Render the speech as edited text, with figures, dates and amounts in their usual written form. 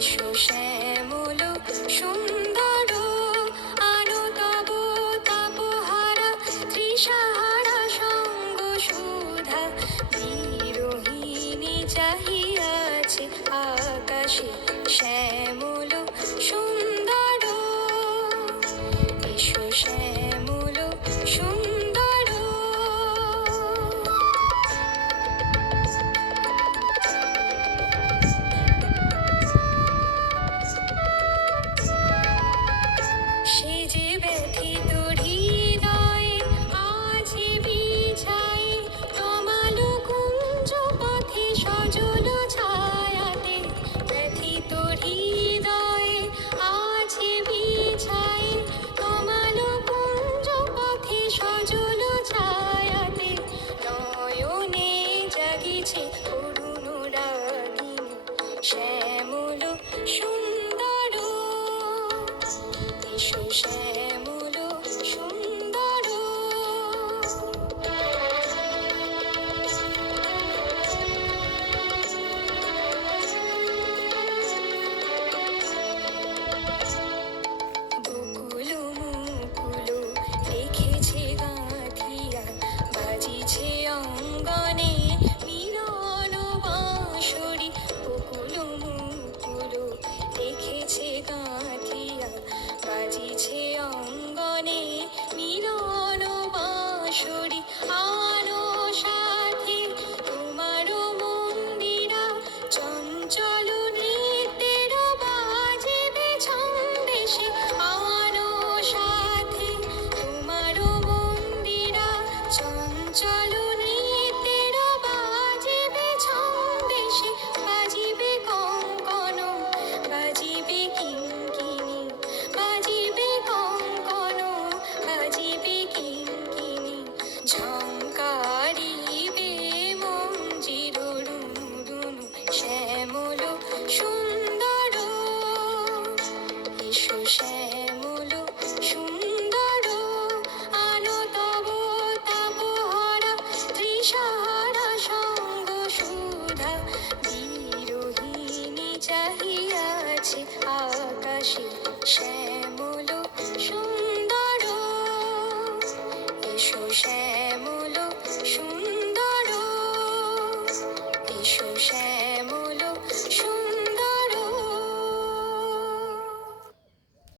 এসো শ্যামল সুন্দর, আনো তব তাপহারা তৃষাহারা সঙ্গ সুধা। বিরোহিণী চাহিয়াছে আকাশে শ্যামল সুন্দর, এসো শ্যামল সুন্দর। সে যে ব্যথিত হৃদয়ে আছে বিছায়ে তমালো কুঞ্জ পথে সজল ছায়াতে। ব্যথিত হৃদয়ে আছে বিছায়ে তমালো কুঞ্জ পথে সজল ছায়াতে। নয়নে জাগিছে করুণ রাগিনী শ্যামল সুন্দর, এসো শ্যামল সুন্দর। বকুল মুকুল রেখেছে গাঁথিয়া, বাজিছে অঙ্গনে মিলন বাঁশরি। বকুল মুকুল রেখেছে গাঁথিয়া, বাজিছে অঙ্গনে মিলন বাঁশরি। আনো সাথে তোমার মন্দিরা, চঞ্চল নৃত্যের বাজিবে ছন্দেশে। আনো সাথে তোমার মন্দিরা, চঞ্চল নৃত্যের বাজিবে ছন্দেশে। বাজিবে কঙ্কণ, বাজিবে কিঙ্কিণী, বাজিবে কঙ্কণ, বাজিবে কিঙ্কিণী। ঝঙ্কারিবে মঞ্জির রুনরুনু শ্যামল সুন্দর, এসো শ্যামল সুন্দর। আনো তব তাপহারা তৃষাহারা সঙ্গ সুধা। বিরোহিণী চাহিয়াছে আকাশে শ্যামল